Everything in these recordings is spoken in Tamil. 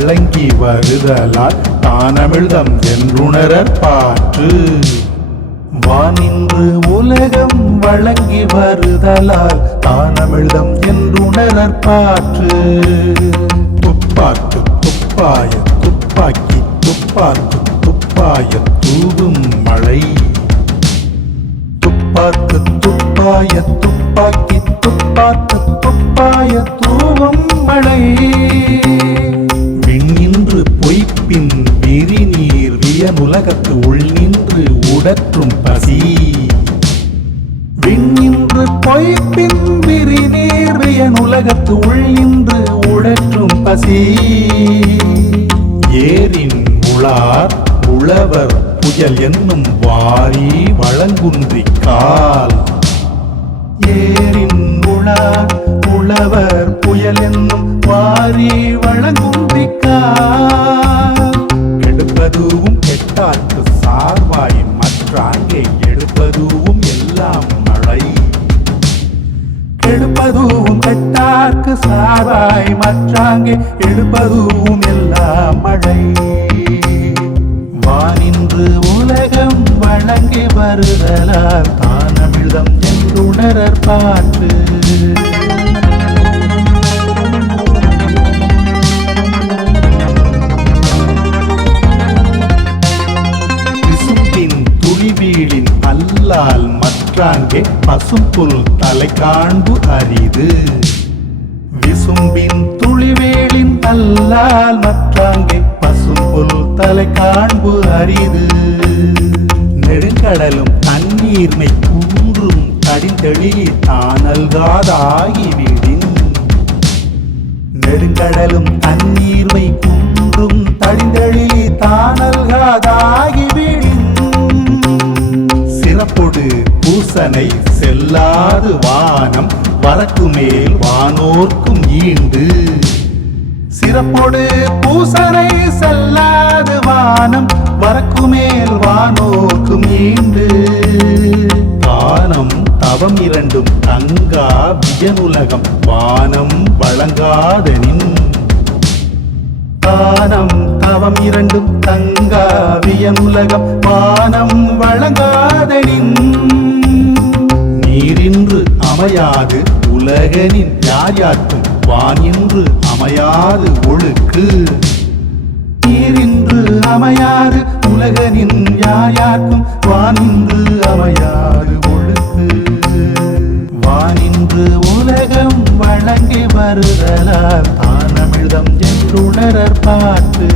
வழங்கி வருதலால் தானமிழ்தம் என்றுணரற் பாற்று. வானின்று உலகம் வழங்கி வருதலால் தானமிழ்தம் என்றுணரற் பாற்று. துப்பாக்கு துப்பாய துப்பாக்கி துப்பாக்கு துப்பாய தூவும் மழை. துப்பாக்கு துப்பாய துப்பாக்கி துப்பாக்கு துப்பாய தூவும் மழை. விண்ணின்று பொய்ப்பின் விரிநீர் வியனுலகத்து உள்நின்று உடற்றும் பசி. விண்ணின்று பொய்ப்பின் விரிநீர் வியனுலகத்து உள்நின்று உடற்றும் பசி. ஏரின் உளார் உழவர் புயல் என்னும் வாரி வளங்குன்றிக்கால். ஏரின் உளார் உழவர் புயல் என்னும் வாரி வளங்குன்றிக்கால். கெடுப்பதுவும் கெட்டார்க்கு சார்வாய் மற்றாங்கே எடுப்பதுவும் எல்லாம் மழை. கெடுப்பதுவும் கெட்டார்க்கு சார்வாய் மற்றாங்கே எடுப்பதுவும் எல்லாம் மழை. வானின்று உலகம் வழங்கி வருதலால் தானமிழ்தம் என்றுணரற் பாற்று. விசும்பின் துளிவீழின் அல்லால் மற்றாங்கே பசும்புல் தலை காண்பு அரிது. விசும்பின் துளிவேளின் அல்லால் மற்றாங்கே பசும்புல் தலை காண்பு அரிது. நெடுங்கடலும் தண்ணீர்மை கூன்றும் தடிந்தெழிலி தானல்காதாகிவிடின். நெடுங்கடலும் தண்ணீர்மை கூன்றும் தடிந்தெழிலி தானல்காதாகிவிடின். சிறப்பொடு பூசனை செல்லாது வானம் வரக்கு மேல் வானோர்க்கும் ஈண்டு. சிறப்பொடு பூசனை செல்லாது வானம் வரக்கு மேல் வானோர்க்கும் ஈண்டு. தானம் தவம் இரண்டும் தங்கா வியனுலகம் வானம் வழங்காதெனின். தானம் தவம் இரண்டும் தங்கா வியனுலகம் வானம் வழங்காதெனின். நீரின்று அமையாது உலகனின் யார்யார்க்கும் வானின்று அமையாது ஒழுக்கு. நீரின்று அமையாது உலகனின் யார்யார்க்கும் வானின்று அமையாது ஒழுக்கு. வானின்று உலகம் வழங்கி வருதலால் தானமிழ்தம் என்றுணரற் பாற்று.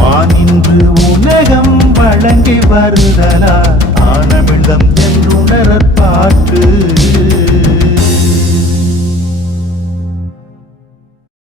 வானின்று உலகம் வழங்கி வருதலால் தானமிழ்தம் என்றுணரற் பாற்று.